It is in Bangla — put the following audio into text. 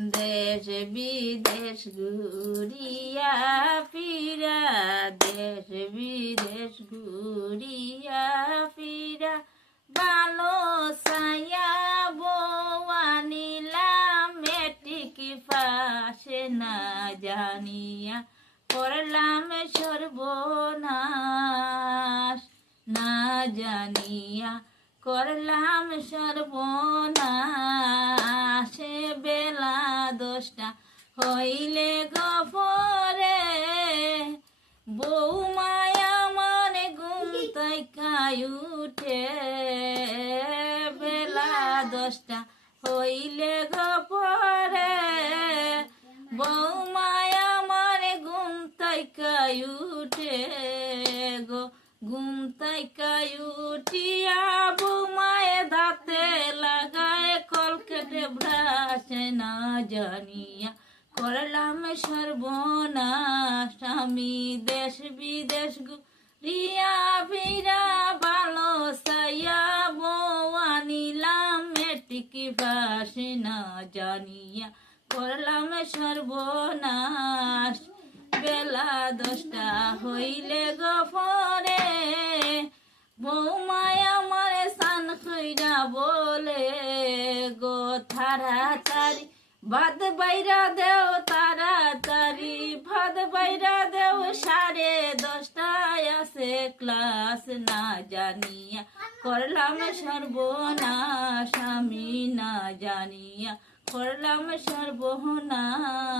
দেশ বিদেশ ঘুরিয়া ফিরা, দেশ বিদেশ ঘুরিয়া ফিরা, ভালো ছায়া বৌয়া নিলাম মেট্রিক পাশে না জানিয়া করলাম সর্বনাশ, না জানিয়া করলাম সর্বনাশ। বেলা 10টা হইলে গফরে বৌমায় আমার ঘুম তাইকায় উঠে, বেলা 10টা হইলে গফরে বৌমায় আমার ঘুম তাইকায় উঠে গো, ঘুম তাইকায় উঠিয়া বৌমায় দাঁতে লাগায় কলকেটে ব্রাশ না জানিয়া করলাম সর্বনাশ। আমি দেশ বিদেশ ঘুরিয়া ফিরা, ভালো ছায়া বৌয়া নিলাম মেট্রিক পাশে না জানিয়া করলাম সর্বনাশ। বেলা 10টা হইলে গফরে বৌমায় আমার সান খইরা বলে গো, তাড়াতাড়ি ভাত বাইরা দেও, তাড়াতাড়ি ভাত বাইরা দেও, 10:30টায় আছে ক্লাস না জানিয়া করলাম সর্বনাশ। আমি না জানিয়া করলাম সর্বনাশ।